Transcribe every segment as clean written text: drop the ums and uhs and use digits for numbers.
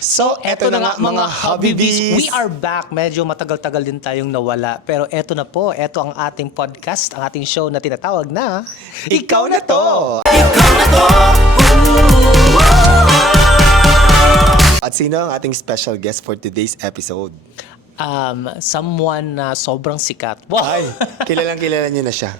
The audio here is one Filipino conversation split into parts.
So, eto na nga mga Habibis. We are back. Medyo matagal-tagal din tayong nawala. Pero eto na po, eto ang ating podcast, ang ating show na tinatawag na Ikaw na to! At sino ang ating special guest for today's episode? Someone na sobrang sikat. Wow! Ay, kilala niyo na siya.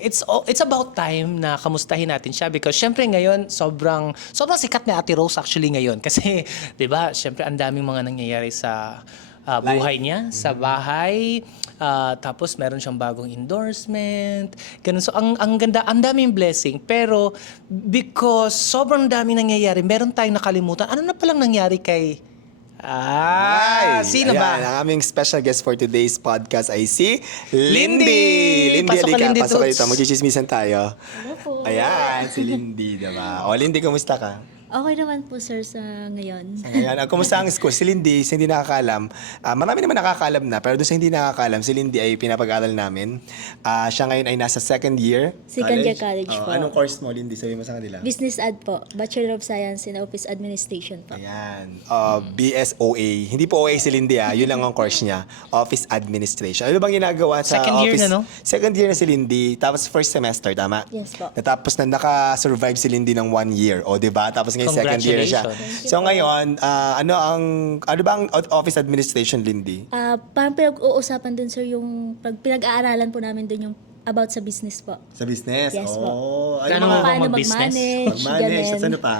It's about time na kamustahin natin siya because syempre ngayon sobrang sikat na Ate Rose actually ngayon kasi 'di ba syempre ang daming mga nangyayari sa buhay niya, sa bahay. Tapos meron siyang bagong endorsement. Ganun. So ang ganda, ang daming blessing. Pero because sobrang daming nangyayari, meron tayong nakalimutan. Ano na palang nangyari kay sino ba? Ang aming special guest for today's podcast ay si Lindy! Lindy, Pasok ka, halika. Lindy, Pasok ka Toots. dito. Magchichismisan tayo. Hello po. Ayan, si Lindy, diba? O, Lindy, kumusta ka? Okay naman po sir sa ngayon. Ayan, kumusta ang school? Si Lindy, sa hindi nakakaalam, marami naman nakakaalam na, pero doon sa hindi nakakaalam, si Lindy ay pinapag-aral namin. Siya ngayon ay nasa second year. Second year college po. Anong course mo, Lindy? Sabi mo sa kanila. Business Ad po. Bachelor of Science in Office Administration po. Ayan. BSOA. Hindi po OA si Lindy Yun lang ang course niya. Office Administration. Ano bang ginagawa sa Second year office? na, no? Second year na si Lindy. Tapos first semester, tama? Yes po. Natapos na naka-survive si Lindy ng 1 year. O, diba? Tapos ngayon second year na siya. Congratulations. So ngayon, ano ba ang office administration, Lindy? Parang pinag-uusapan dun sir yung pinag-aaralan po namin dun yung about sa business po. Sa business? Yes po. Oh, Ano ano mo ba? ba? Paano mag-business? mag-manage, Mag-manage. At ganun. ano pa?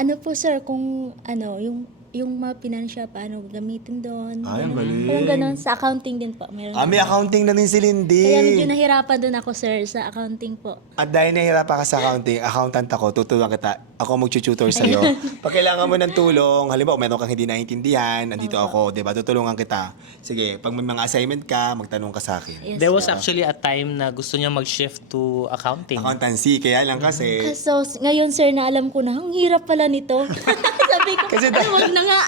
Ano po sir, kung ano, yung mga financial, paano gamitin doon. Ay, ang ganun. galing. Parang ganun. Sa accounting din po. Meron May accounting na din si Lindy. Kaya medyo nahirapan doon ako sir sa accounting po. At dahil nahihirapan ka sa accounting, accountant ako, tutulungan kita. Ako mag-tutor sa'yo. Pag kailangan mo ng tulong, halimbawa meron kang hindi naintindihan, nandito ako, di ba? Tutulungan kita. Sige, pag may mga assignment ka, magtanong ka sa akin. Yes, There was po. actually a time na gusto niya mag-shift to accounting. Accountancy, kaya lang kasi... So, ngayon sir, na alam ko na, ang hirap pala nito. Sabi ko, Kasi wag na nga.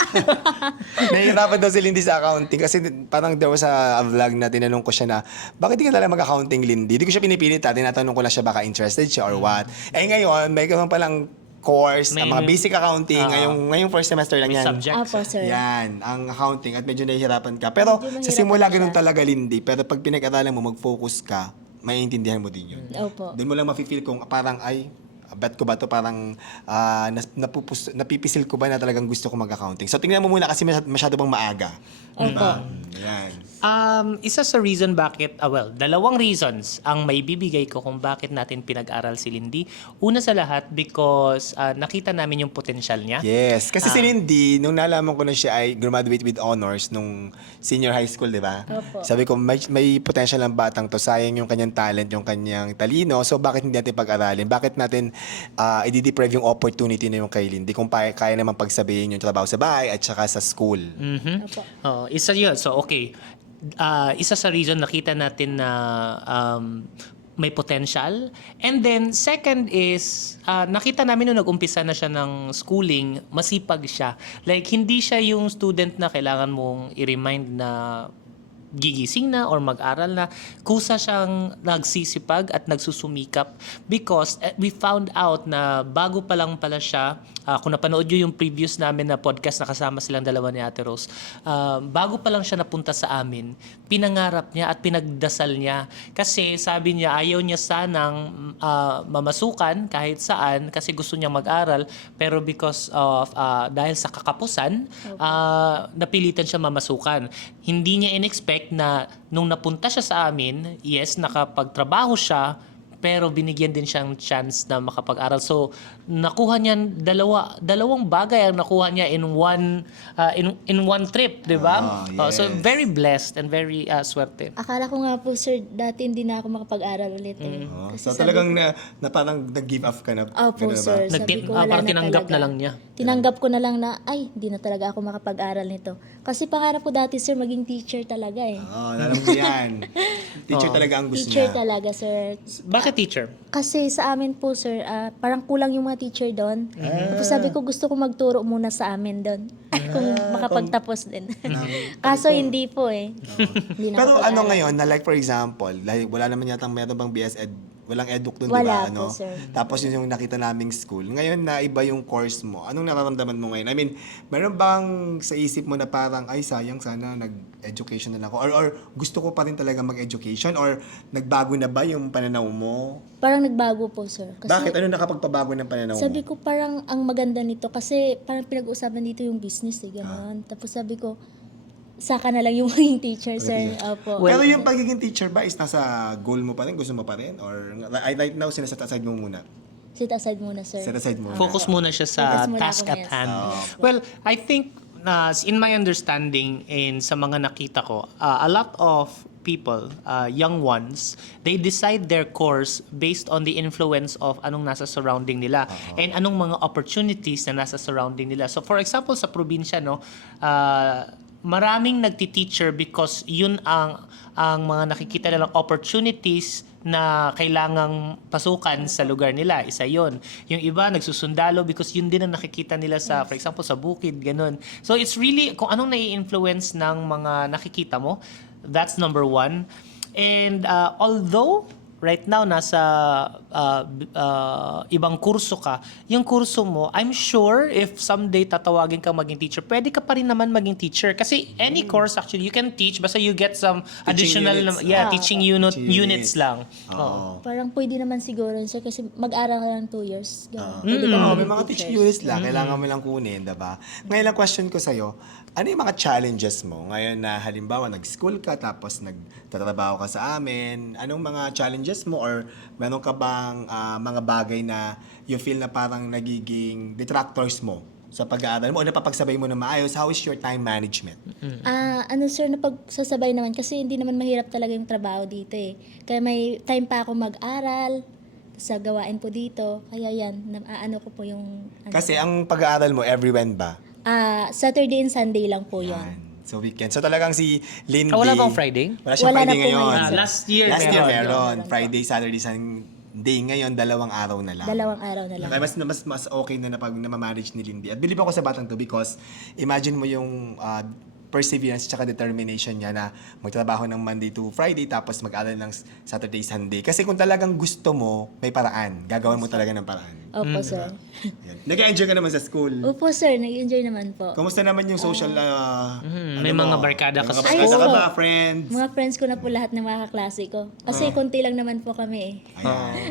Nahihirapan daw si Lindy sa accounting kasi parang there was a vlog na tinanong ko siya na, bakit di ka nalang mag-accounting, Lindy? Di ko siya pinipilit tinatanong ko lang siya baka interested siya or what. Eh ngayon, may karoon palang course, ang mga May- basic accounting, ngayong first semester lang May yan. subjects. Apo, sir. Yan, ang accounting at medyo nahihirapan ka. Pero Medyo sa mahirapan simula siya. ganun talaga, Lindy. Pero pag pinag-aralan mo, mag-focus ka, maiintindihan mo din yun. Opo. Doon mo lang mafe-feel kung parang, ay, bet ko ba to parang napipisil ko ba na talagang gusto ko mag-accounting. So tingnan mo muna kasi masyado bang maaga. Opo. Yan. Isa sa reason bakit, dalawang reasons ang may bibigay ko kung bakit natin pinag-aral si Lindy. Una sa lahat, because nakita namin yung potential niya. Yes. Kasi si Lindy, nung nalaman ko na siya ay graduate with honors nung senior high school, di ba? Opo. Sabi ko, may potential ng batang to. Sayang yung kanyang talent, yung kanyang talino. So, bakit hindi natin pag-aralin? Bakit natin i-deprive yung opportunity na yung kay Lindy kung kaya naman pagsabihin yung trabaho sa bahay at saka sa school? Opo. Isa yun. So, okay. Isa sa reason nakita natin na may potential. And then, second is, nakita namin nung nag-umpisa na siya ng schooling, masipag siya. Like, hindi siya yung student na kailangan mong i-remind na gigising na or mag-aral na. Kusa siyang nagsisipag at nagsusumikap because we found out na bago pa lang pala siya, kung napanood nyo yung previous namin na podcast na kasama silang dalawa ni Ate Rose, bago pa lang siya napunta sa amin, pinangarap niya at pinagdasal niya. Kasi sabi niya, ayaw niya sanang mamasukan kahit saan kasi gusto niya mag-aral, pero because of dahil sa kakapusan, napilitan siya mamasukan. Hindi niya in-expect na nung napunta siya sa amin, yes, nakapagtrabaho siya, pero binigyan din siyang chance na makapag-aral. So, nakuha niya dalawang bagay ang nakuha niya in one trip, 'di ba? Yes. So, very blessed and very swerte. Akala ko nga po sir, dati hindi na ako makapag-aral ulit eh. So, sabi talagang na parang nag-give up ka na. Opo, ganun ba? sir. Sabi ko, wala Parang na tinanggap talaga. na lang niya. Tinanggap ko na lang na, ay, hindi na talaga ako makapag-aral nito. Kasi pangarap ko dati, sir, maging teacher talaga eh. Alam mo yan. Teacher talaga ang gusto Teacher niya. talaga, sir. Bakit teacher? Kasi sa amin po, sir, parang kulang yung mga teacher doon. Tapos sabi ko, gusto ko magturo muna sa amin doon. Kung makapagtapos din. Kaso hindi po eh. Hindi na Pero ako ano pag-aral. ngayon, na like for example, like, wala naman yata meron bang BS Ed walang eduk doon, di Wala ba? po, sir. Tapos yun yung nakita naming school. Ngayon na iba yung course mo. Anong nararamdaman mo ngayon? I mean, meron bang sa isip mo na parang, ay sayang sana nag-education na lang ako? Or gusto ko pa rin talaga mag-education? Or nagbago na ba yung pananaw mo? Parang nagbago po, sir. Kasi Bakit? Ano nakapagpabago ng pananaw mo? sabi ko parang ang maganda nito kasi parang pinag-usapan dito yung business gano'n. Tapos sabi ko, saka na lang yung maging teacher, sir. Opo. Pero yung pagiging teacher ba is nasa goal mo pa rin? Gusto mo pa rin? Or right now, sinaset aside mo muna? Sit aside muna, sir. Set aside mo. Focus muna siya sa Focus muna task ako, at yes. hand. Yes. Well, I think in my understanding and sa mga nakita ko, a lot of people, young ones, they decide their course based on the influence of anong nasa surrounding nila and anong mga opportunities na nasa surrounding nila. So for example, sa probinsya, no, maraming nagti-teacher because yun ang mga nakikita nilang opportunities na kailangang pasukan sa lugar nila. Isa yon. Yung iba nagsusundalo because yun din ang nakikita nila sa, for example, sa bukid, ganun. So it's really kung anong nai-influence ng mga nakikita mo. That's number one. And although right now nasa ibang kurso ka, yung kurso mo, I'm sure if someday tatawagin ka maging teacher, pwede ka pa rin naman maging teacher. Kasi any course actually, you can teach basta you get some additional units. teaching Teaching units lang. Oo. Parang pwede naman siguro, sir, kasi mag-aral ka lang 2 years. Gano'n. Oo, Pwede ka may maging mga teacher. teaching units lang, kailangan mo lang kunin, diba? Ngayon lang question ko sa'yo, ano yung mga challenges mo? Ngayon na halimbawa, nag-school ka, tapos nagtatrabaho ka sa amin, anong mga challenges mo? Or meron ka bang mga bagay na you feel na parang nagiging detractors mo sa pag-aaral mo? O napapagsabay mo na maayos? How is your time management? Ano sir, napagsasabay naman kasi hindi naman mahirap talaga yung trabaho dito eh. Kaya may time pa ako mag-aral sa gawain po dito. Kaya yan, ano ko po yung... Kasi ang pag-aaral mo, every when ba? Saturday and Sunday lang po yun. Yan. So weekend. So talagang si Lindy... Wala bang Friday? Wala siyang Wala na Friday po ngayon. ngayon, sir. Last year meron. meron. Friday, Saturday, Sunday. Ngayon, 2 araw na lang. 2 araw na lang. Kaya mas okay na pag na-manage ni Lindy. At believe ako sa batang to because imagine mo yung perseverance at determination niya na magtrabaho ng Monday to Friday tapos mag-aral ng Saturday, Sunday. Kasi kung talagang gusto mo, may paraan. Gagawin mo talaga ng paraan. Opo, sir. Yan. Nag-enjoy ka naman sa school. Opo, sir. Nag-enjoy naman po. Kamusta naman yung social... may mga barkada ka sa May mga barkada ka school. ba, friends? Mga friends ko na po lahat ng mga kaklase ko. Kasi konti lang naman po kami eh.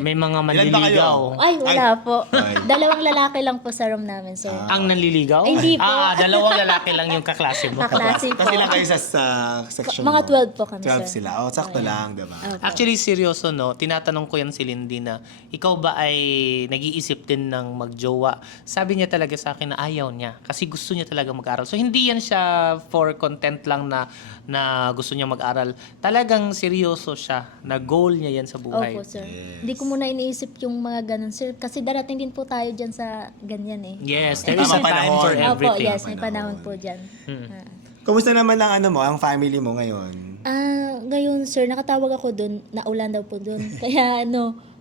May mga Ilan ba kayo? manliligaw. Ay, wala po. Ay. 2 lalaki lang po sa room namin, sir. Ang nanliligaw? Ay, hindi po. 2 lalaki lang yung kaklase mo. Kaklase po. Kasi lang kayo sa section Mga mo. 12 po kami, 12 sir. sila. O, sakto lang, diba? Actually, seryoso, no? Tinatanong ko yan si Lindy na, ikaw ba ay nag-iisip din ng magjowa? Sabi niya talaga sa akin na ayaw niya. Kasi gusto niya talaga mag-aral. So, hindi yan siya for content lang na gusto niya mag-aral. Talagang seryoso siya. Na goal niya yan sa buhay. Opo, sir. Hindi ko muna iniisip yung mga ganun, sir. Kasi darating din po tayo dyan sa ganyan eh. Yes, there Tama, is a time panahon. for Opo, everything. yes. May panahon po dyan. Kumusta naman ang family mo ngayon? Ngayon, sir, nakatawag ako dun. Naulan daw po dun. Kaya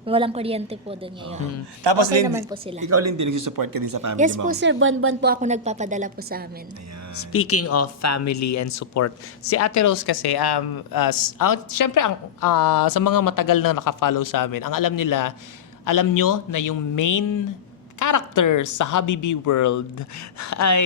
walang kuryente po dun ngayon. Tapos, Okay Lindy, naman po sila. ikaw, Lindy, nagsusupport ka din sa family Yes mo? po, sir. Buwan-buwan po ako nagpapadala po sa amin. Ayan. Speaking of family and support, si Ate Rose kasi, syempre, sa mga matagal na nakafollow sa amin, ang alam nyo na yung main character sa Habibi World ay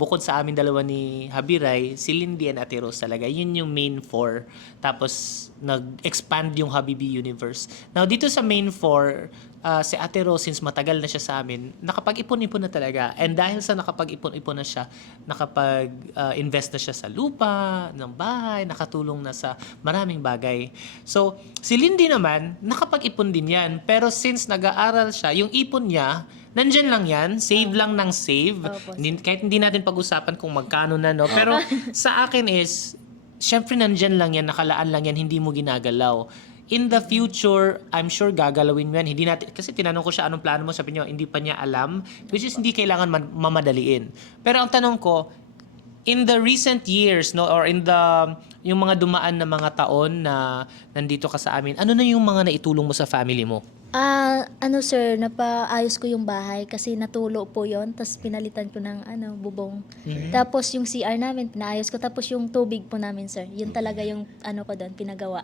bukod sa amin dalawa ni Habiray, si Lindy and Ate Rose talaga. Yun yung main 4. Tapos, nag-expand yung Habibi Universe. Now, dito sa main 4, si Ate Rose, since matagal na siya sa amin, nakapag-ipon-ipon na talaga. And dahil sa nakapag-ipon-ipon na siya, nakapag-invest na siya sa lupa, ng bahay, nakatulong na sa maraming bagay. So, si Lindy naman, nakapag-ipon din yan. Pero since nag-aaral siya, yung ipon niya, nandyan lang yan, save lang ng save. Opo, Kahit hindi natin pag-usapan kung magkano na, no? Pero sa akin is, syempre nandyan lang yan, nakalaan lang yan, hindi mo ginagalaw. In the future, I'm sure gagalawin mo yan. Hindi natin, kasi tinanong ko siya, anong plano mo? Sabi niyo, hindi pa niya alam. Which is, hindi kailangan mamadaliin. Pero ang tanong ko, in the recent years, no, or yung mga dumaan na mga taon na nandito ka sa amin, ano na yung mga naitulong mo sa family mo? Ano sir, napaayos ko yung bahay kasi natulo po yon, tapos pinalitan ko ng bubong. Tapos yung CR namin, pinaayos ko. Tapos yung tubig po namin sir, yun talaga yung ko doon, pinagawa.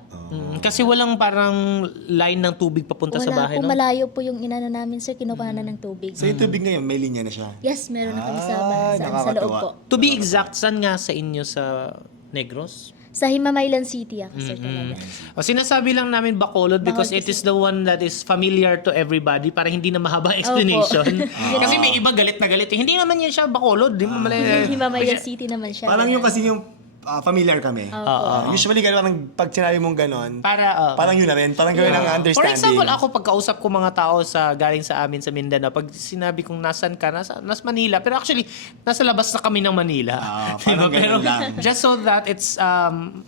Kasi walang parang line ng tubig papunta sa Wala bahay, po, no? malayo po yung inano namin sir, kinukuha na ng tubig. So yung tubig ngayon, may linya na siya. Yes, meron na kami sa loob nakakatuwa. po. To be exact, saan nga sa inyo sa Negros? Sa Himamaylan City ako sir talaga. O, sinasabi lang namin Bacolod because Bawal it is the one that is familiar to everybody para hindi na mahaba explanation. Kasi may iba galit na galit. Hindi naman yan siya Bacolod. Di mo Himamaylan City naman siya. Parang yung kasi yung familiar kami. Usually gano'n, pag sinabi mong gano'n, parang yun na rin. Parang gawin ng understanding. For example, ako pagkausap ko mga tao galing sa amin sa Mindanao, pag sinabi kong nasan ka, nasa Manila. Pero actually, nasa labas na kami ng Manila. Parang ganun lang. Just so that it's,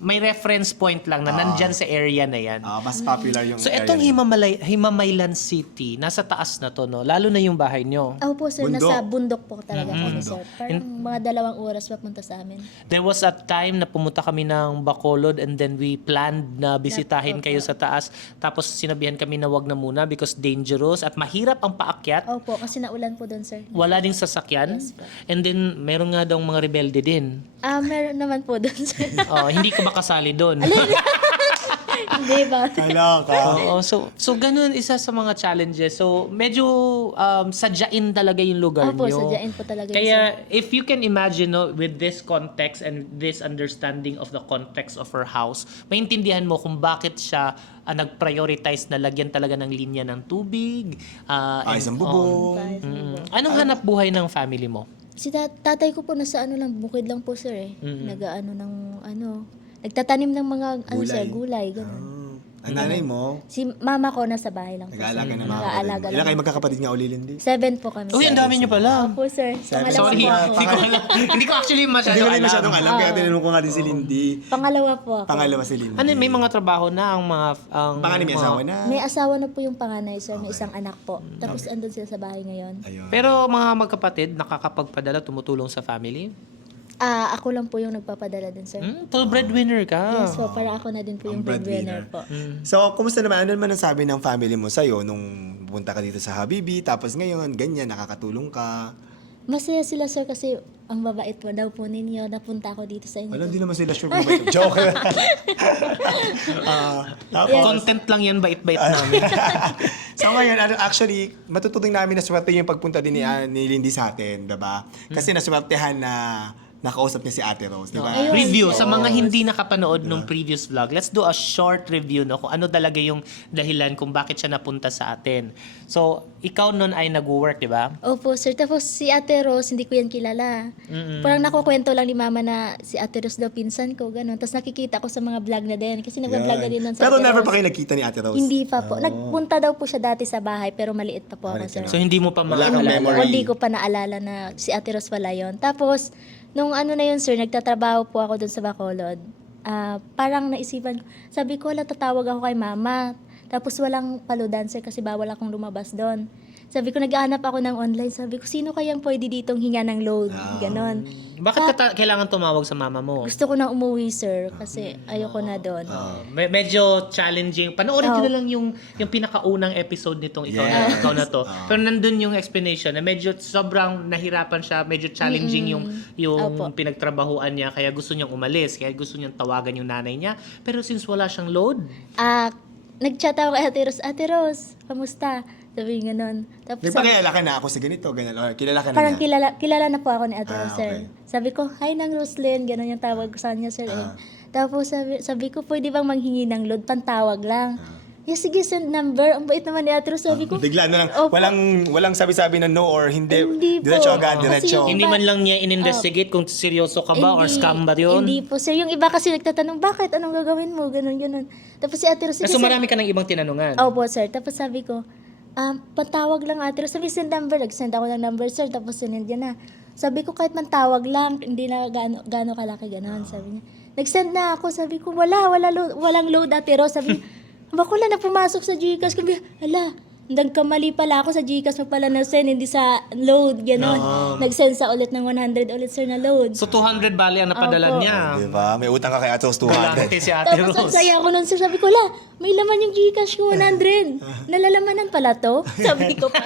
may reference point lang na nandyan sa area na yan. Mas popular yung So, area etong na yun. Himamaylan City, nasa taas na to, no? Lalo na yung bahay nyo. Po sir, Bundok. nasa bundok po talaga kami sir. Parang mga 2 oras papunta sa amin. There was a time na pumunta kami ng Bacolod and then we planned na bisitahin kayo sa taas. Tapos sinabihan kami na wag na muna because dangerous at mahirap ang paakyat. Opo, kasi naulan po doon sir. Wala ding sasakyan. Yes, po. And then meron nga daw mga rebelde din. Meron naman po doon sir. Hindi ka makasali doon. Hindi ba? Kaloka. Oo, so ganun isa sa mga challenges. So medyo sadyain talaga yung lugar Opo, nyo. sadyain po talaga yun, Kaya if you can imagine, no, with this context and this understanding of the context of her house, maintindihan mo kung bakit siya nag-prioritize na lagyan talaga ng linya ng tubig. Ayos ang bubong. Anong hanap buhay ng family mo? Si tatay ko po nasa lang, bukid lang po sir eh. Nagtatanim ng mga gulay, ganun. Ang nanay mo, Si mama ko nasa bahay lang po. nag-aalaga ng mga Nag-aalaga kapatid mo. Ilan lang. kayo magkakapatid nga uli, Lindy? 7 po kami. Uy, ang dami niyo pala. Opo sir. Pangalawa Sorry, po ako. hindi ko alam. Hindi ko actually Hindi masyado ko rin alam. masyadong alam, kaya tinanong ko nga din si Lindy. Pangalawa po ako. Pangalawa si Lindy. Ano, may mga trabaho na ang mga... Panganay may asawa na. May asawa na po yung panganay sir, may isang anak po. Tapos andun sila sa bahay ngayon. Ayun. Pero mga magkapatid, nakakapagpadala, tumutulong sa family? Ako lang po yung nagpapadala din sir. Full breadwinner ka. Yes po, para ako na din po yung breadwinner po. So, kumusta naman? Ano naman ang sabi ng family mo sa'yo nung pupunta ka dito sa Habibi, tapos ngayon, ganyan, nakakatulong ka? Masaya sila sir kasi ang babait po daw po ninyo. Napunta ako dito sa inyo. Wala, hindi naman sila sure kung ba ito. Joke lang. Tapos, Content lang yan, bait-bait namin. so ngayon, actually, matuturing namin na swerte yung pagpunta din ni Lindy sa atin, diba? Kasi naswertehan na nakausap niya si Ate Rose, diba? Ayun. Review, sa mga hindi nakapanood nung previous vlog, let's do a short review, no, kung ano talaga yung dahilan kung bakit siya napunta sa atin. So, ikaw nun ay nag-work, di ba? Opo sir. Tapos si Ate Rose, hindi ko yan kilala. Parang nakukwento lang ni mama na si Ate Rose daw pinsan ko, gano'n. Tapos nakikita ko sa mga vlog na din. Kasi nag-vlog na din nun sa Pero Ate never Rose. pa kayo nagkita ni Ate Rose? Hindi pa po. Nagpunta daw po siya dati sa bahay pero maliit pa po ako sir. So, hindi mo pa Wala kang maalala. memory. Hindi ko pa naalala na si Ate Rose pala yun. Tapos, nung na yun sir, nagtatrabaho po ako dun sa Bacolod. Parang naisipan ko, sabi ko, tatawag ako kay mama. Tapos walang paludan sir kasi bawal akong lumabas doon. Sabi ko, nag-aanap ako ng online. Sabi ko, sino kayang pwede ditong hinga ng load? Ganon. Bakit kailangan tumawag sa mama mo? Gusto ko na umuwi sir kasi ayoko na doon. Medyo challenging. Panoorin ko na lang yung pinakaunang episode nitong ikaw na to. Pero nandun yung explanation na medyo sobrang nahirapan siya, medyo challenging yung Opo. pinagtrabahuan niya, kaya gusto niyang umalis, kaya gusto niyang tawagan yung nanay niya. Pero since wala siyang load, Nag-chat ako kay Ate Rose, kamusta? Sabi nga nun. Tapos Nagpakilala ka na ako sa ganito, ganyan. Or kilala ka na parang niya? kilala na po ako ni Ate Rose, sir. okay. Sabi ko, hi nang Roslyn, gano'n yung tawag ko sa kanya, sir. Tapos sabi ko, pwede bang manghingi ng load? Pantawag lang. Yes, sige, send number. Ang bait naman ni Ate Rose. Sabi ko, Bigla na lang, Opo. walang sabi-sabi na no or hindi. Hindi po. Diretso agad, Kasi diretso. yung hindi man lang niya in-investigate kung seryoso ka ba or scam ba yun. Hindi po, sir. Yung iba kasi nagtatanong, bakit? Anong gagawin mo? Ganon. Tapos si Ate Rose, So marami ka ng ibang tinanungan. Opo, sir. Tapos sabi ko, patawag lang Ate Rose. Sabi, send number. Nag-send ako ng number, sir. Tapos sinend niya na. Sabi ko, kahit man tawag lang, hindi na gaano kalaki, gano'n. Sabi niya, nag-send na ako. Sabi ko, walang load, Ate Rose. Sabi niya, bakula na pumasok sa Gcash. Sabi, hala, nagkamali pala ako sa GCash mo pala na-send, hindi sa load, gano'n. Nag-send sa ulit ng 100 ulit, sir, na load. So 200 bali ang napadala Opo. niya. Diba? May utang ka kay Ate Rose 200. Galante si Ate Tapos ang Rose. saya ko nun, sir, sabi ko, may laman yung GCash ko, 100. Nalalamanan pala to? Sabi ko pa.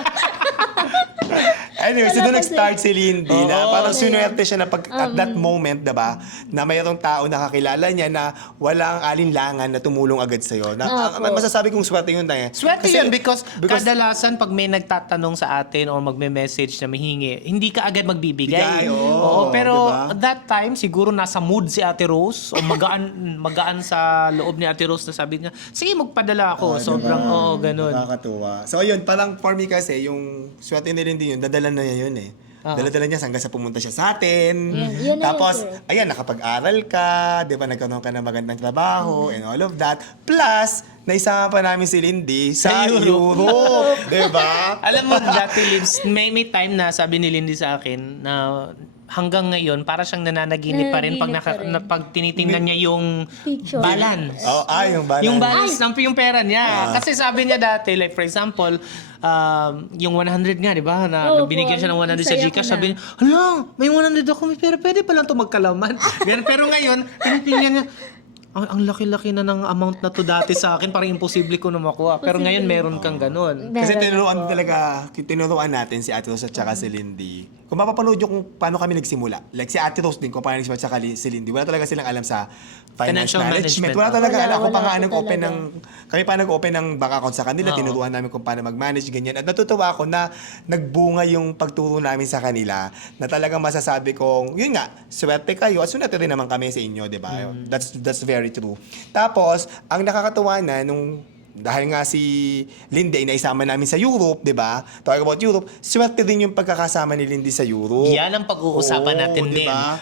Anyway, so Wala doon kasi. nag-start si Lindy na Oo. parang sinuwerte siya na pag at that moment, diba, na mayroong tao na kakilala niya na walang alinlangan na tumulong agad sa'yo. Na, Opo. masasabi kong swerte yun na eh. Swerte Kasi- yun because kadalasan pag may nagtatanong sa atin or magme-message na mahingi, hindi ka agad magbibigay. Bigay, oo. Pero Diba? that time, siguro nasa mood si Ate Rose o magaan sa loob ni Ate Rose na sabi niya, sige magpadala ako. Sobrang, ganun. Nakakatuwa. So ayun, parang for me kasi, yung swerte ni Lindy yun, dadala na niya yun eh. Dala-dala niya hanggang sa pumunta siya sa atin. Yun na Tapos, yun, sir. ayan, nakapag-aral ka, di ba, nagkaroon ka ng magandang trabaho, and all of that. Plus, naisama pa namin si Lindy sa Sa Europe. Di ba? Alam mo, dati, Lids, may time na sabi ni Lindy sa akin na hanggang ngayon, para siyang nananaginip pa rin pag, Nananaginip pa rin. pag tinitingnan niya yung Picture. balance. Oh, yung balance. Yung balance ng yung pera niya. Kasi sabi niya dati, like for example, yung 100 nga, di ba? Na Oo, binigyan siya ng 100 sa saya ko Gcash. na. Sabi niya, hala, may 100 ako, may pera. Pwede pa lang ito magkalaman. Ganun. Pero ngayon, tinitingnan niya, ang laki-laki na ng amount na to dati sa akin, parang imposible ko na makuha. Pero ngayon, meron kang ganun. Kasi Meron tinuruan natin si Ate Rose at saka si Lindy. Kung mapapanood nyo kung paano kami nagsimula. Like si Ate Rose din, kung paano nagsimula at saka si Lindy. Wala talaga silang alam sa finance Financial management. management. Wala talaga Wala, alam kung wala paano po nag-open talaga. kami pa nag-open ng bank account sa kanila. Tinuruan namin kung paano mag-manage, ganyan. At natutuwa ako na nagbunga yung pagturo namin sa kanila na talagang masasabi kong, yun nga, swerte kayo at swerte rin naman kami sa inyo, di ba? That's very true. Tapos, ang nakakatuwa na nung dahil nga si Lindy ay naisama namin sa Europe, di ba? Talk about Europe, swerte din yung pagkakasama ni Lindy sa Europe. Yan ang pag-uusapan Oo, natin di din. ba?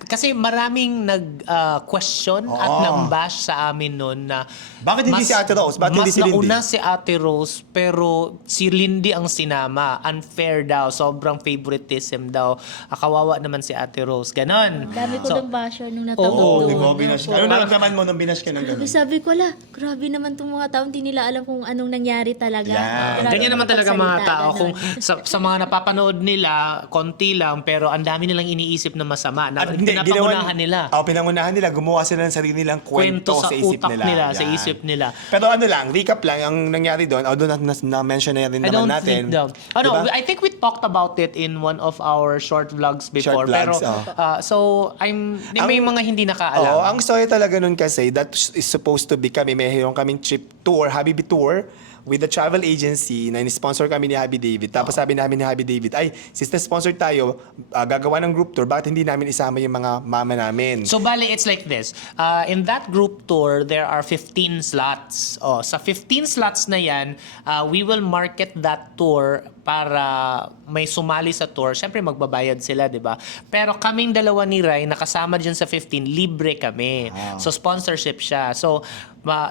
Kasi maraming nag-question at Oo. nag-bash sa amin noon na Bakit hindi si Ate Rose? Bakit hindi si Lindy? Mas nauna si Ate Rose pero si Lindy ang sinama. Unfair daw. Sobrang favoritism daw. Kawawa naman si Ate Rose. Ganon. Dami ko So, ng basher nung natanggap Oo, doon. di ba? Binash ka. Opo. Ano naramdaman mo nung binash ka ng gano'n? Sabi ko, grabe naman itong mga tao, hindi nila alam kung anong nangyari talaga. Yan. Grabe Ganyan naman talaga mga magsalita, tao. Kung ganon. sa mga napapanood nila, konti lang, pero ang dami nilang iniisip na masama. Na At hindi, pinapangunahan nila. Pinangunahan nila. Gumawa sila ng sarili nilang kwento Kwento sa sa isip utak nila. nila, sa Yan. isip nila. Pero ano lang, recap lang, ang nangyari doon, although na-mention na rin I naman don't natin. think daw. Diba? I think we talked about it in one of our short vlogs before. Short vlogs, pero so may mga hindi Oo, nakaalam. ang story talaga nun kasi, that is supposed to be kami, may kaming trip tour, Habibi Tour, with the travel agency na in-sponsor kami ni Happy David. Tapos sabi namin ni Happy David, ay, since na-sponsor tayo, gagawa ng group tour, bakit hindi namin isama yung mga mama namin? So bale, it's like this. In that group tour, there are 15 slots. Sa 15 slots na yan, we will market that tour para may sumali sa tour. Siyempre, magbabayad sila, di ba? Pero kaming dalawa ni Rai, nakasama dyan sa 15, libre kami. So, sponsorship siya. So,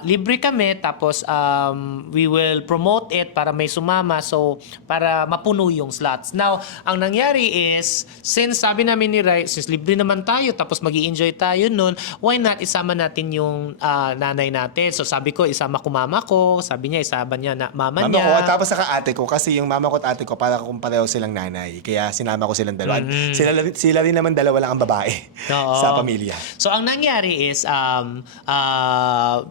libre kami, tapos we will promote it para may sumama. So, para mapuno yung slots. Now, ang nangyari is, since sabi namin ni Rai, since libre naman tayo, tapos mag-i-enjoy tayo nun, why not isama natin yung nanay natin? So, sabi ko, isama ko mama ko. Sabi niya, isama niya na mama Mama niya. ko, tapos saka ate ko, kasi yung mama ko at ate ko, para kung pareho silang nanay. Kaya sinama ko silang dalawa. Sila rin naman dalawa lang ang babae Oo. sa pamilya. So, ang nangyari is,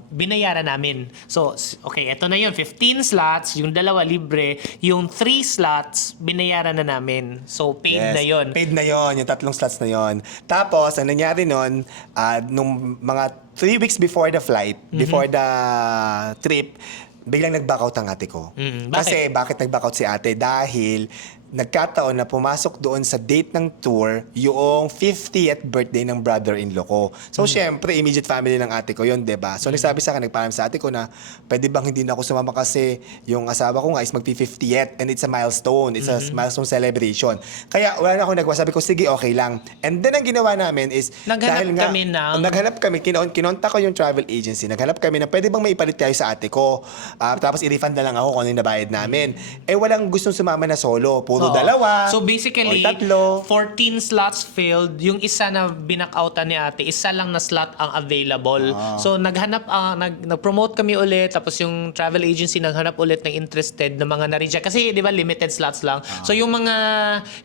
binayaran namin. So, okay, eto na yun. 15 slots, yung dalawa libre. Yung 3 slots, binayaran na namin. So, paid Yes, na yun. Paid na yon, yung 3 slots na yon. Tapos, ang nangyari nun, nung mga 3 weeks before the flight, before the trip, biglang nag-back out ang ate ko. Bakit? Kasi bakit nag-back out si ate? Dahil nagkataon na pumasok doon sa date ng tour yung 50th birthday ng brother-in-law ko. So, syempre, immediate family ng ate ko yun, diba? So, nagsabi sa akin, nagpaalam sa ate ko na pwede bang hindi na ako sumama kasi yung asawa ko nga is mag-50th and it's a milestone. It's a milestone celebration. Kaya, wala na akong nagawa. Sabi ko, sige, okay lang. And then, ang ginawa namin is, naghanap kami, kinonta ko yung travel agency, naghanap kami na pwede bang maipalit kayo sa ate ko. Tapos, i-refund na lang ako kung ano yung nabayad namin. Walang gustong sumama na solo. Puro puro Oo. dalawa. So basically, or tatlo. 14 slots filled. Yung isa na binakoutan ni ate, isa lang na slot ang available. So nag-promote kami ulit, tapos yung travel agency naghanap ulit ng interested na mga na-reject. Kasi di ba limited slots lang. So yung mga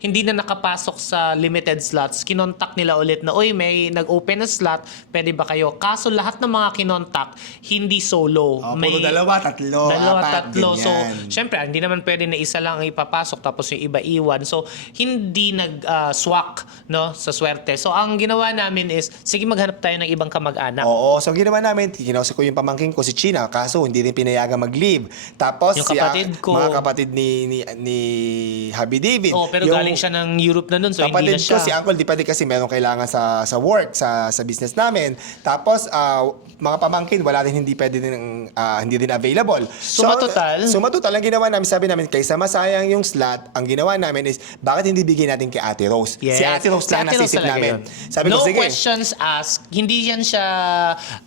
hindi na nakapasok sa limited slots, kinontak nila ulit na, uy, may nag-open na slot, pwede ba kayo? Kaso lahat ng mga kinontak, hindi solo. Puro dalawa, tatlo, apat, tatlo. So, ganyan. syempre, hindi naman pwede na isa lang ang ipapasok tapos yung iba iwan. So, hindi nag-swak no, sa swerte. So, ang ginawa namin is, sige, maghanap tayo ng ibang kamag-anak. Oo, so ang ginawa namin, kinausap ko yung pamangkin ko si China, kaso hindi rin pinayagan mag-leave. Tapos Yung kapatid ko. mga kapatid ni Happy David. Oh, pero yung galing siya ng Europe na nun, so hindi kapatid na siya. ko, si Uncle, di pa din kasi meron kailangan sa work, sa business namin. Tapos, mga pamangkin, wala rin hindi pwede din, hindi din available. Suma total? Suma total, ang ginawa namin, sabi namin, kaysa masayang yung slot, ang ginawa namin is, bakit hindi bigay natin kay Ate Rose? Yes. Si Ate Rose lang Si Ate Rose nasisip talaga namin. yun. Sabi No ko, sige. questions asked. Hindi yan siya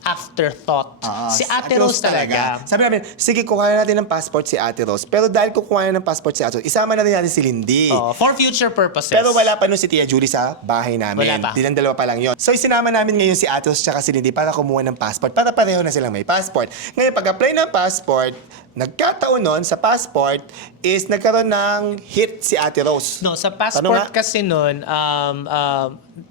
afterthought. Si Ate Rose talaga. Sabi namin, sige, kukuha natin ng passport si Ate Rose. Pero dahil kukuha na ng passport si Ate Rose, isama na rin natin si Lindy. For future purposes. Pero wala pa nun si Tia Julie sa bahay namin. Wala pa. Dilang dalawa pa lang yon. So isinama namin ngayon si Ate Rose tsaka si Lindy para kumuha ng passport. Para pareho na silang may passport. Ngayon, pag-apply ng passport, nagkataon nun sa passport is nagkaroon ng hit si Ate Rose. No, sa Ano passport nga? kasi nun,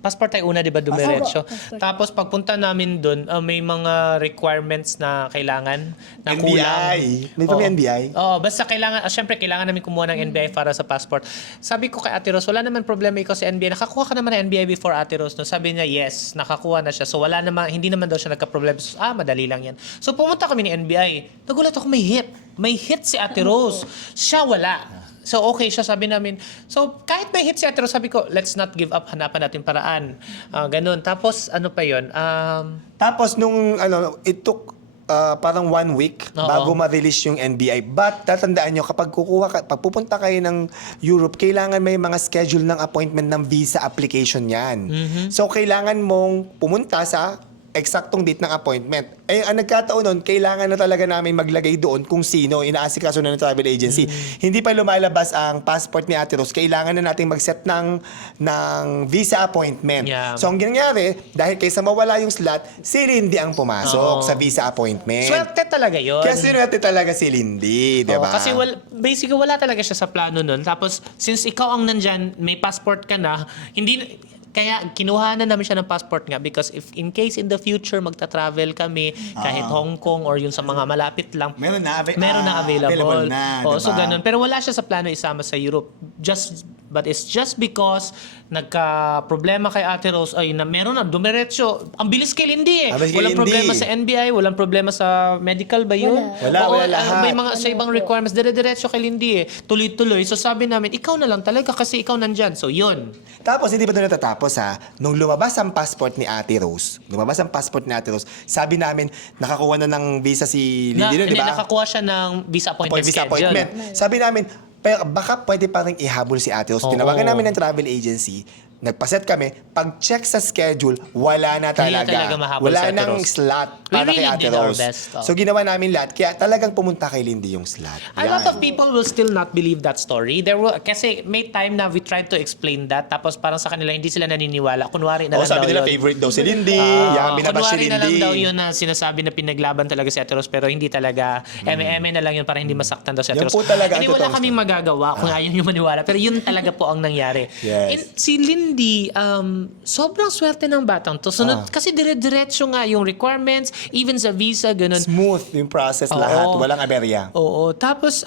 passport tayo una, di ba, dumiretso? Opo, passport. Tapos pagpunta namin dun, may mga requirements na kailangan na NBI. kulang. May pa may Oo. NBI? Oo, basta kailangan, syempre kailangan namin kumuha ng NBI para sa passport. Sabi ko kay Ate Rose, wala naman problema ikaw sa NBI. Nakakuha ka naman ng NBI before Ate Rose. No? Sabi niya, yes, nakakuha na siya. So wala naman, hindi naman daw siya nagka-problema. So, madali lang yan. So pumunta kami ni NBI. Nagulat ako, may hit. May hit si Ate Rose. Siya wala. So okay siya, sabi namin. So kahit may hit si Ate Rose, sabi ko, let's not give up, hanapan natin paraan. Ganun. Tapos ano pa yun? Tapos nung it took parang 1 week Oo. bago ma-release yung NBI. But tatandaan nyo, kapag pag pupunta kayo ng Europe, kailangan may mga schedule ng appointment ng visa application yan. So kailangan mong pumunta sa eksaktong date ng appointment. Eh, ang nagkataon nun, kailangan na talaga namin maglagay doon kung sino inaasikaso na ng travel agency. Hindi pa lumalabas ang passport ni Ate Rose, kailangan na nating mag-set ng visa appointment. Yeah. So, ang nangyari, dahil kaysa mawala yung slot, si Lindy ang pumasok Oo. sa visa appointment. Swerte talaga yun. Kaya sinuwerte talaga si Lindy, di Oo, ba? kasi basically wala talaga siya sa plano nun. Tapos, since ikaw ang nandyan, may passport ka na, kaya kinuha na namin siya ng passport nga because if in case in the future magta-travel kami kahit Hong Kong or yung sa mga malapit lang, Meron na available. available na, Oo, so diba? ganun. Pero wala siya sa plano isama sa Europe. But it's just because nagka-problema kay Ate Rose, meron na, dumiretso. Ang bilis kay Lindy eh. Ang bilis kay Walang Lindy. problema sa NBI, walang problema sa medical ba yun? Wala, Oo, lahat. may mga sa ibang requirements, dire-diretso kay Lindy eh. Tuloy-tuloy. So sabi namin, ikaw na lang talaga kasi ikaw nandyan. So yun. Tapos, hindi pa doon natatapos ha. Nung lumabas ang passport ni Ate Rose, sabi namin, nakakuha na ng visa si Lindy nun, di ba? Nakakuha siya ng visa appointment Visa schedule. appointment. Sabi namin, pero baka pwede pa rin ihabol si Ate Rose. Oo. Tinawagan namin ng travel agency, nagpaset kami, pag-check sa schedule, wala na Hindi na talaga. talaga mahabol Wala si Ate nang Rose. slot We para really kay Ate did our Rose. best, oh. So ginawa namin lahat. Kaya talagang pumunta kay Lindy yung slot. A lot of people will still not believe that story. Kasi may time na we tried to explain that, tapos parang sa kanila hindi sila naniniwala. Kunwari na lang Sabi daw nila, yun. favorite daw si Lindy. Binabas si Kunwari na lang Lindy. daw yun na sinasabi na pinaglaban talaga si Ate Rose, pero hindi talaga. Eme-eme na lang yun para hindi masaktan daw si Ate Yan Rose. po talaga ang Hindi wala totoong kaming magagawa kung ayaw nyo maniwala, pero yun talaga po ang nangyari. Yes. And si Lindy, sobrang swerte ng batang to. Sunod, kasi dire-diretso nga yung requirements, even sa visa, ganun. Smooth yung process Oo. lahat. Walang aberya. Oo. Tapos,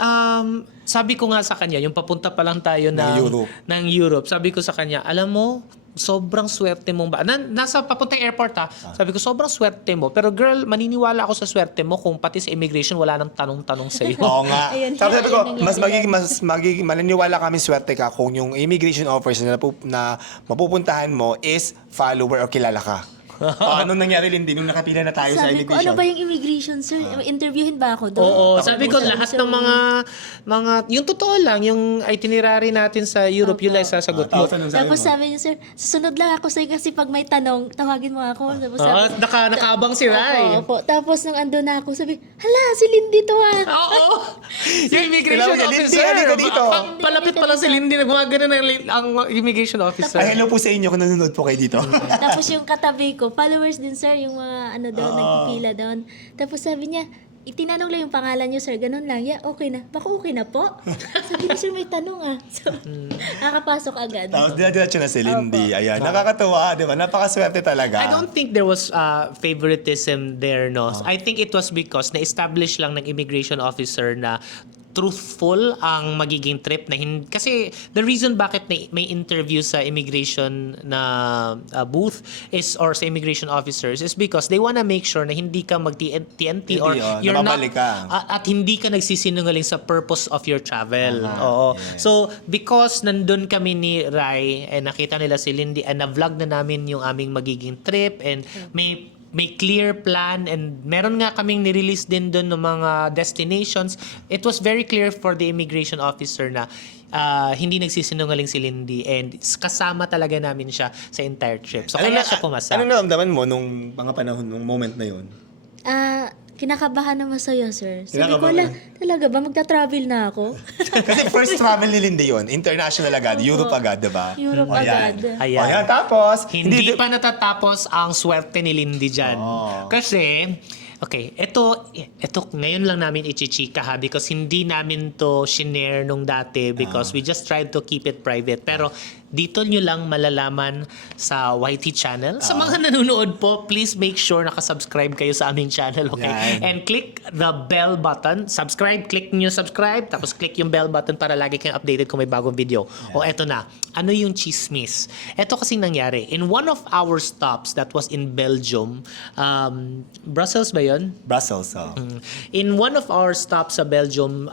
sabi ko nga sa kanya, yung papunta pa lang tayo ng Europe, sabi ko sa kanya, alam mo, sobrang swerte mong ba? Nasa papuntang airport sabi ko, sobrang swerte mo. Pero girl, maniniwala ako sa swerte mo kung pati sa immigration wala nang tanong-tanong sa'yo. Oo nga. Ayun, Sabi ko, ayun mas magiging maniniwala kami swerte ka kung yung immigration offers na mapupuntahan mo is follower o kilala ka. Anong nangyari, Lindy, nung nakapila na tayo sa Sabi ko, immigration? ano ba yung immigration, sir? Interviewin ba ako doon? Oo, Tapos sabi ko lahat ng mga yung totoo lang, yung itinerary natin sa Europe, yun lang sasagot mo. Tapos sabi niya, sir, susunod lang ako sa'yo kasi pag may tanong, tawagin mo ako. Tapos sabi, Nakaabang si Rai. Opo. Tapos nung ando na ako, sabi, hala, si Lindy to ah. Oo. Yung immigration Kailangan niya, officer. Lindy, halika dito. Palapit pala si Lindy, nagmagana ang immigration officer. Ay, hello po sa inyo kung nanonood po kayo dito. Tapos yung katabi ko, followers din sir, yung mga ano doon, nagpipila doon. Tapos sabi niya, itinanong lang yung pangalan niyo sir, ganun lang. Yeah, okay na. Baka okay na po? Sabi niya, sir, may tanong ah. So, nakapasok agad. Tapos diretso na si Lindy. Ayan, nakakatuwa, di ba? Napakaswerte talaga. I don't think there was favoritism there, no. I think it was because na-establish lang ng immigration officer na truthful ang magiging trip na kasi the reason bakit may interview sa immigration na booth is or sa immigration officers is because they wanna make sure na hindi ka mag-TNT or you're not nababalik ka. at hindi ka nagsisinungaling sa purpose of your travel. Oo. Yes. So because nandun kami ni Rai and nakita nila si Lindy and na-vlog na namin yung aming magiging trip and may clear plan and meron nga kaming nirelease din doon ng mga destinations. It was very clear for the immigration officer na hindi nagsisinungaling si Lindy and kasama talaga namin siya sa entire trip. So kaya siya pumasa. Ano naramdaman mo nung mga panahon, nung moment na yun? Kinakabahan naman sa'yo, sir. Sabi ko, Kinakabahan. talaga ba? Magta-travel na ako? Kasi first travel ni Lindy yun. International agad. Europe agad, di ba? Europe O, yan. agad. Ayan. O, yan. Tapos, Hindi pa natatapos ang swerte ni Lindy dyan. Kasi, okay, ito ngayon lang namin ichichika ha because hindi namin to shinare nung dati because we just tried to keep it private. Pero dito nyo lang malalaman sa YT channel. Sa mga nanonood po, please make sure nakasubscribe kayo sa aming channel, okay? Yan. And click the bell button. Click nyo subscribe, tapos click yung bell button para lagi kayong updated kung may bagong video. O eto na, ano yung chismis? Eto kasing nangyari. In one of our stops that was in Belgium, Brussels ba yun? Brussels, In one of our stops sa Belgium,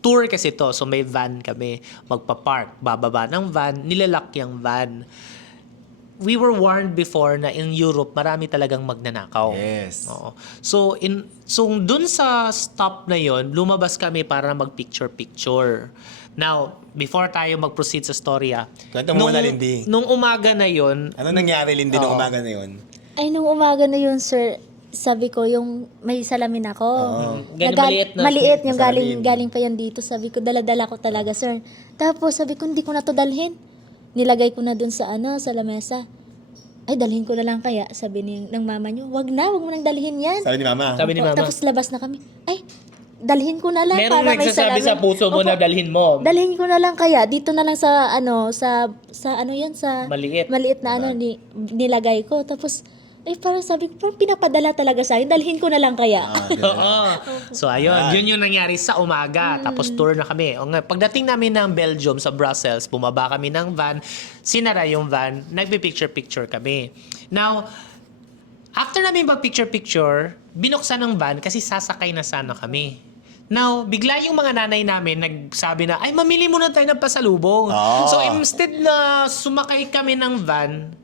tour kasi to. So may van kami. Magpa-park. Bababa ng van. Nilalak yung van. We were warned before na in Europe, marami talagang magnanakaw. Yes. Oo. So dun sa stop na yon, lumabas kami para mag-picture-picture. Now, before tayo mag-proceed sa storya, Kwento mo muna, Lindy. nung umaga na yon, Ano nangyari, Lindy, nung umaga na yun? Ay, nung umaga na yun, sir, sabi ko, yung may salamin ako. Ganun maliit na maliit, yung salamin. galing pa yan dito. Sabi ko, dala-dala ko talaga, sir. Tapos, sabi ko, hindi ko na to dalhin. Nilagay ko na dun sa sa lamesa. Ay, dalhin ko na lang kaya. Sabi ng mama niyo, wag mo nang dalhin yan. Sabi ni Mama. sabi ni Opo, Mama, Tapos labas na kami. Ay, dalhin ko na lang merong para may nagsasabi salamin. sa puso mo Opo, na dalhin mo. dalhin ko na lang kaya. Dito na lang sa Maliit. Maliit na nilagay ko. Tapos, parang sabi ko, parang pinapadala talaga sa akin. Dalhin ko na lang kaya. Oo. So ayun, yun yung nangyari sa umaga. Tapos tour na kami. Pagdating namin ng Belgium sa Brussels, bumaba kami ng van, sinara yung van, nagpi-picture-picture kami. Now, after namin mag-picture-picture, binuksan ng van kasi sasakay na sana kami. Now, bigla yung mga nanay namin nagsabi na, ay, mamili muna tayo ng pasalubong. So, instead na sumakay kami ng van,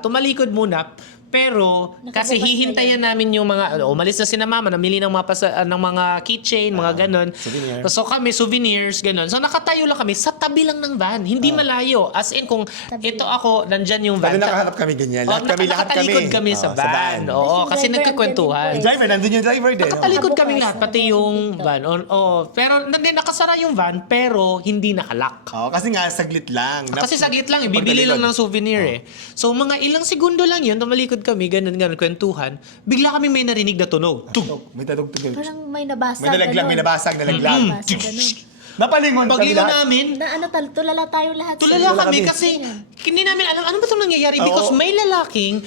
tumalikod muna, pero kasi hihintayan namin yung mga umalis na sina mama, namili ng mga ng mga keychain, mga ganon. Souvenir. So kami souvenirs ganon. So nakatayo lang kami sa tabi lang ng van, hindi malayo. As in kung ito ako, nandyan yung van. Pero nakaharap kami ganyan. Lahat kami. Nakatalikod kami sa van. Oo, Yung kasi driver, nagkakwentuhan. Yung driver, nandun yung driver din. Nakatalikod kami Nakabukas, lahat, pati yung van. Pero nakasara yung van, pero hindi nakalak. Kasi nga, saglit lang. Kasi saglit lang, ibibili lang ng souvenir eh. So mga ilang segundo lang yun, tumalikod kami, ganun, kwentuhan. Bigla kami may narinig na tunog. Tung! May tatugtog. Parang may nabasag. May nalaglag, may nabasag, nalaglag. Nabasag, ganun. Napalingon kami Paglingon lahat. namin, Tulala tayo lahat. tulala sir. kami kasi hindi namin alam ano ba itong nangyayari because may lalaking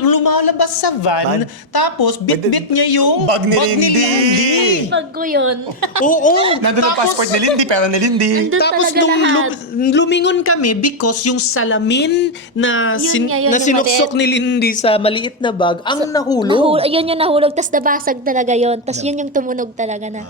lumalabas sa van, tapos bit-bit niya yung Bag ni Lindy. Pag ko yun. Oo. Nandun ang Tapos- passport ni Lindy, pera ni Lindy. Andun Tapos talaga nung lahat. lumingon kami because yung salamin na, Yun nga, yun na yung sinuksok ni Lindy sa maliit na bag ang nahulog. Ayun yung nahulog, tas nabasag talaga yon. Tas yun yung tumunog talaga na.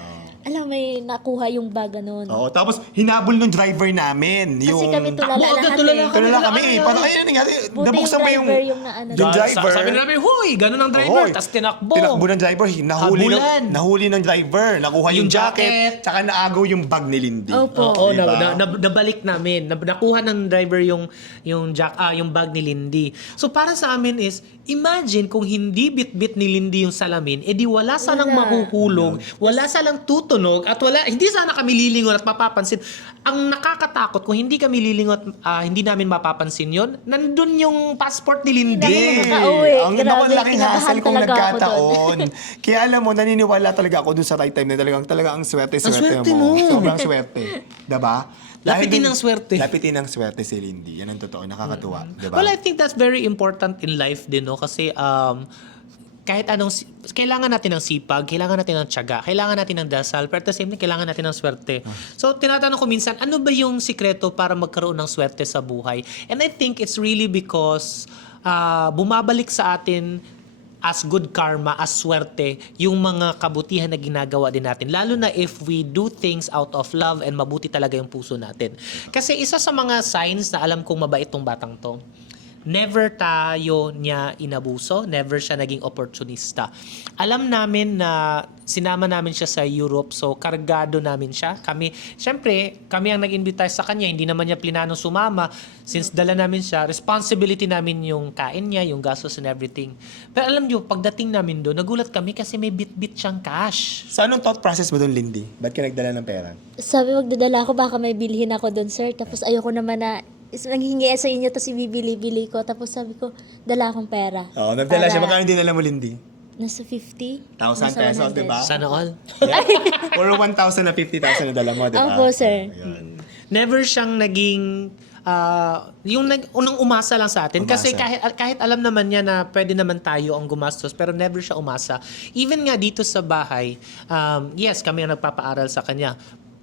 alam, may nakuha yung bag ganun. Oo, tapos hinabol ng driver namin. Kasi kami tulala Takbo agad, lahat tulala eh. kami. Tulala kami eh. Parang ayun nangyari. Buti Nabuksan pa yung... yung naano. Yung driver. Sabi na namin, huy, ganun ang driver. Hoy, Tapos tinakbo. Tinakbo ng driver. Habulan. Nahuli ng driver. Nakuha yung Yung jacket. jacket. Tsaka naagaw yung bag ni Lindy. Opo. Oo, Diba? nabalik namin. Nakuha ng driver yung yung bag ni Lindy. So para sa amin is, imagine kung hindi bit-bit ni Lindy yung salamin, edi wala sanang Wala. mahuhulog, wala sanang tutunog, at hindi sana kami lilingon at mapapansin. Ang nakakatakot, kung hindi kami lilingon at hindi namin mapapansin yon, nandun yung passport ni Lindy. Hindi. Makauwi. Ang Grabe, laking kinabahan hassle kung talaga ako nagkataon. Kaya alam mo, naniniwala talaga ako dun sa right time na talaga ang swerte-swerte swerte mo. mo. Sobrang swerte. Diba? Lapitin ng swerte. Lapitin ng swerte si Lindy. Yan ang totoo. Nakakatuwa. Diba? Well, I think that's very important in life din, no? Kasi kahit anong, kailangan natin ng sipag, kailangan natin ng tiyaga, kailangan natin ng dasal, pero at the same time, kailangan natin ng swerte. So, tinatanong ko minsan, ano ba yung sikreto para magkaroon ng swerte sa buhay? And I think it's really because bumabalik sa atin as good karma, as swerte, yung mga kabutihan na ginagawa din natin. Lalo na if we do things out of love and mabuti talaga yung puso natin. Kasi isa sa mga signs na alam kong mabait tong batang to, never tayo niya inabuso, never siya naging opportunista. Alam namin na sinama namin siya sa Europe, so kargado namin siya. Siyempre, kami ang nag-invite sa kanya, hindi naman niya plinano sumama. Since dala namin siya, responsibility namin yung kain niya, yung gastos and everything. Pero alam niyo, pagdating namin doon, nagulat kami kasi may bit-bit siyang cash. So, anong thought process mo dun, Lindy? Ba't ka nagdala ng pera? Sabi, magdadala ako, baka may bilhin ako doon, sir. Tapos ayoko naman na nanghingi sa inyo, tapos ibibili-bili ko. Tapos sabi ko, dala akong pera. Oo, nagdala siya. Para- Magkano dinala mo, Lindy? Nasa 50? 1,000 Nasa pesos, 100. diba? Sana all. Or 1,000 na 50,000 na dala mo, diba? Opo, sir. Ayun. Never siyang naging unang umasa lang sa atin. Kasi Umasa. kahit alam naman niya na pwede naman tayo ang gumastos, pero never siya umasa. Even nga dito sa bahay, yes, kami ang nagpapaaral sa kanya.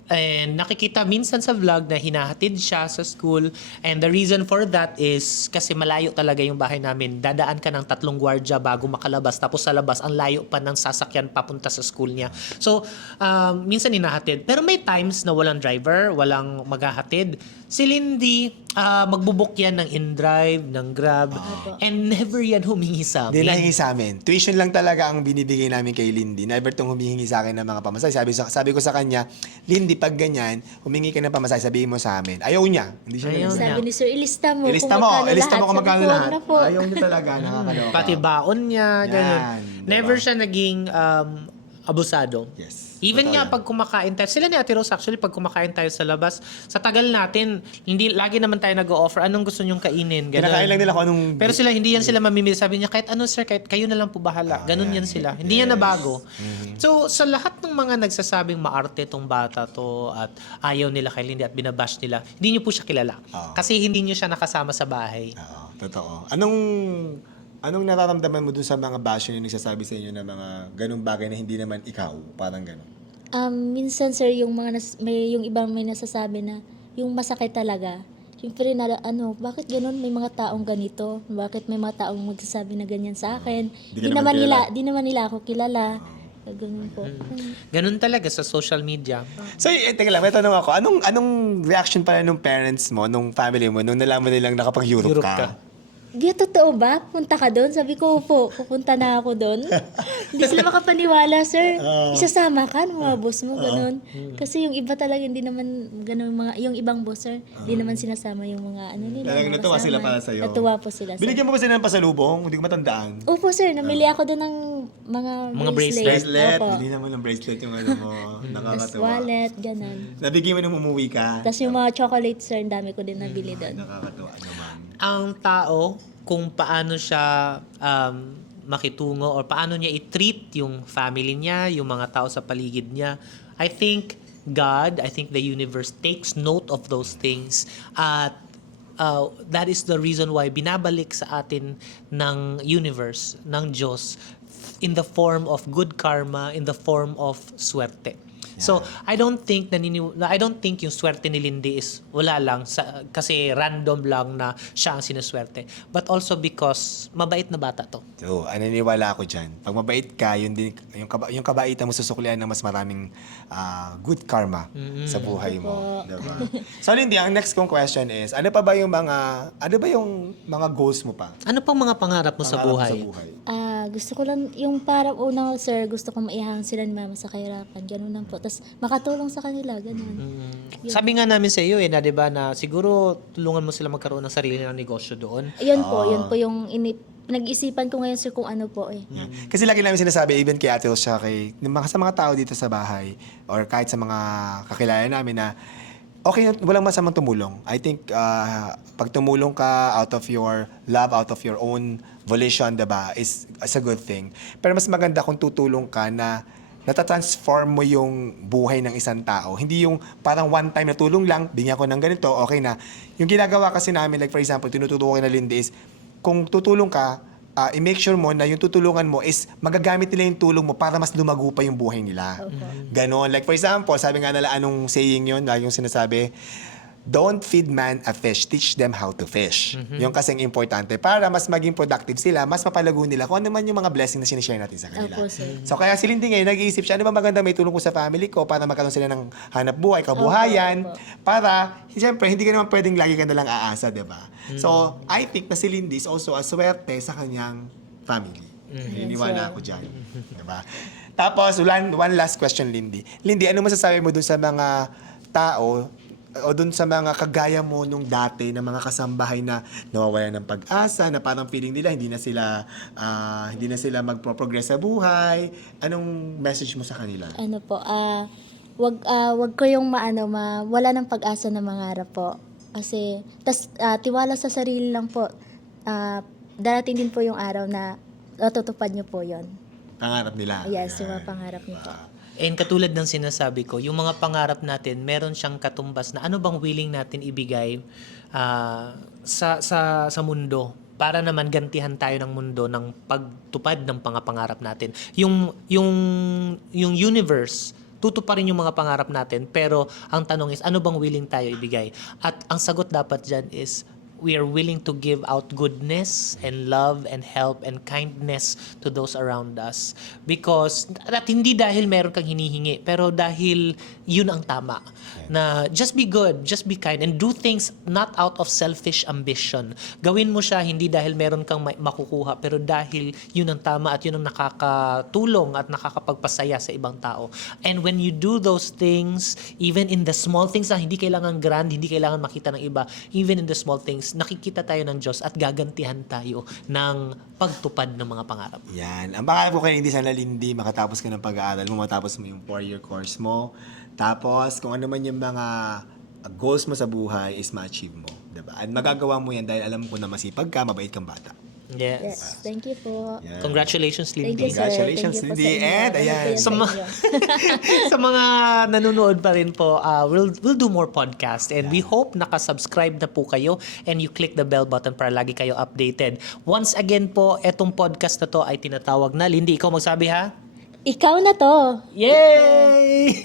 And nakikita minsan sa vlog na hinahatid siya sa school, and the reason for that is kasi malayo talaga yung bahay namin. Dadaan ka ng 3 gwardya bago makalabas, tapos sa labas ang layo pa ng sasakyan papunta sa school niya. So minsan hinahatid, pero may times na walang driver, walang maghahatid. Si Lindy, magbubuk yan ng InDrive, ng Grab, and never yan humingi sa Hindi amin. nahingi sa amin. Tuition lang talaga ang binibigay namin kay Lindy. Never tong humihingi sa akin ng mga pamasahe. Sabi ko sa kanya, Lindy, pag ganyan, humingi ka ng pamasahe, sabihin mo sa amin. Ayaw niya. Hindi siya Ayaw nag- niya. Sabi ni sir, ilista mo Ilista mo kung magkano Sabi ko, lahat. "Wag na po." Ayaw niya talaga, nakakaloka. Pati baon niya, ganun. Yan, Never diba? siya naging abusado. Yes. Even Totoo nga yan. pag kumakain tayo, sila ni Ate Rose actually, pag kumakain tayo sa labas, sa tagal natin, hindi lagi naman tayo nag-o-offer, anong gusto nyong kainin? Ganun. Kinakain lang nila kung anong... Pero sila, hindi yan sila mamimili. Sabi niya, kahit ano sir, kahit kayo na lang po bahala. Ganun yan sila. Hindi yan nabago. So, sa lahat ng mga nagsasabing maarte tong bata to at ayaw nila kay Lindy at binabash nila, hindi niyo po siya kilala. Kasi hindi niyo siya nakasama sa bahay. Oo, totoo. Anong nararamdaman mo dun sa mga basyo na nagsasabi sa inyo na mga ganung bagay na hindi naman ikaw? Parang ganun. Minsan sir, yung yung ibang may nasasabi na yung masakit talaga. Siyempre na bakit ganun may mga taong ganito? Bakit may mga taong magsasabi na ganyan sa akin? Di ka naman kilala. Di naman nila ako kilala. Ganun po. Ganun talaga sa social media. So, teka lang, may tanong ako. Anong reaction pala nung parents mo, nung family mo, nung nalaman nilang nakapag-Europe Europe ka? ka. Di, totoo ba? Punta ka doon? Sabi ko, po, pupunta na ako doon. Hindi sila makapaniwala, sir. Isasama ka ng mga boss mo, ganun. Kasi yung iba talaga, hindi naman, ganun, yung ibang boss, sir, hindi naman sinasama yung mga, nila. Talagang mga natuwa sila kasama. para sa'yo. Natuwa po sila, sir. Binigyan mo ba sila ng pasalubong? Hindi ko matandaan. Opo, sir. Namili ako doon ng mga bracelet. Bracelet. Opo. Hindi naman ng bracelet yung ano mo. Tapos Nakakatawa. wallet, ganun. Nabigyan mo nung umuwi ka. Tapos yung mga chocolate, sir, ang dami ko din nabili doon. Nakakatawa naman. Ang tao, kung paano siya makitungo or paano niya i-treat yung family niya, yung mga tao sa paligid niya, I think God, I think the universe takes note of those things at that is the reason why binabalik sa atin ng universe, ng Diyos, in the form of good karma, in the form of swerte. So, I don't think yung swerte ni Lindy is wala lang kasi random lang na siya ang sinuswerte. But also because mabait na bata to. So, naniniwala ako dyan. Pag mabait ka, yun din, yung kabaitan mo susuklian ng mas maraming good karma sa buhay mo. Diba? So, Lindy, ang next kong question is, ano ba yung mga goals mo pa? Ano pang mga pangarap mo sa Pangarap mo buhay? Gusto ko lang, yung para unang sir, gusto ko maihang sila ni mama sa kahirapan. Ganun lang po. Tapos makatulong sa kanila, ganun. Sabi nga namin sa iyo na 'di ba na siguro tulungan mo sila magkaroon ng sarili ng negosyo doon. Yun po yung nag-isipan ko ngayon sir kung ano po eh. Yeah. Kasi lagi namin sinasabi, even kay Ate Rose, siya sa mga tao dito sa bahay, or kahit sa mga kakilala namin na, okay, walang masamang tumulong. I think, pag tumulong ka out of your love, out of your own volition, diba, is a good thing. Pero mas maganda kung tutulong ka na natatransform mo yung buhay ng isang tao. Hindi yung parang one time na tulong lang, bigyan ko ng ganito, okay na. Yung ginagawa kasi namin, like for example, tinuturo ko na Lindy is, kung tutulong ka, i-make sure mo na yung tutulungan mo is magagamit nila yung tulong mo para mas lumago pa yung buhay nila. Ganon. Like for example, sabi nga nila, anong saying yun, yung sinasabi, don't feed man a fish, teach them how to fish. Yung kasing importante para mas maging productive sila, mas mapalago nila kung ano man yung mga blessing na sinishare natin sa kanila. Opo, sir. So kaya si Lindy ngayon, nag-iisip siya, ano ba maganda may tulong ko sa family ko para magkaroon sila ng hanap buhay, kabuhayan, para, siyempre, hindi ka naman pwedeng lagi ka nalang aasa, di ba? So, I think na si Lindy is also a swerte sa kanyang family. Naniniwala ako dyan. Di ba? Tapos, one last question, Lindy. Lindy, ano masasabi mo dun sa mga tao o dun sa mga kagaya mo nung dati na mga kasambahay na nawawalan ng pag-asa, na parang feeling nila hindi na sila magpo-progress sa buhay? Anong message mo sa kanila? Ano po, wag ko yung wala ng pag-asa na mangarap po. Kasi, tiwala sa sarili lang po. Darating din po yung araw na tutupad niyo po yon. Pangarap nila. Yes, yung Ayan. mga pangarap niyo po. And katulad ng sinasabi ko, yung mga pangarap natin, meron siyang katumbas na ano bang willing natin ibigay sa mundo para naman gantihan tayo ng mundo ng pagtupad ng pangarap natin. Yung universe, tutuparin yung mga pangarap natin, pero ang tanong is, ano bang willing tayo ibigay? At ang sagot dapat dyan is, we are willing to give out goodness and love and help and kindness to those around us. Because, at hindi dahil meron kang hinihingi, pero dahil yun ang tama. Na just be good, just be kind, and do things not out of selfish ambition. Gawin mo siya hindi dahil meron kang makukuha, pero dahil yun ang tama at yun ang nakakatulong at nakakapagpasaya sa ibang tao. And when you do those things, even in the small things na hindi kailangan grand, hindi kailangan makita ng iba, even in the small things, nakikita tayo ng Diyos at gagantihan tayo ng pagtupad ng mga pangarap. Yan. Ang pangarap ko kay Lindy, sana Lindy, makatapos ka ng pag-aaral mo, matapos mo yung 4-year course mo. Tapos, kung ano man yung mga goals mo sa buhay is ma-achieve mo. Diba? At magagawa mo yan dahil alam ko na masipag ka, mabait kang bata. Yes. Yes, thank you po. Yan. Congratulations, Thank Lindy. you, sir. Congratulations, Thank you po Lindy. sa inyo. And, Ano po ayan. yan Sa sa mga- inyo? Sa mga nanonood pa rin po, we'll do more podcast and we hope nakasubscribe na po kayo and you click the bell button para lagi kayo updated. Once again po, etong podcast na to ay tinatawag na, Lindy, ikaw magsabi ha? Ikaw na to. Yay!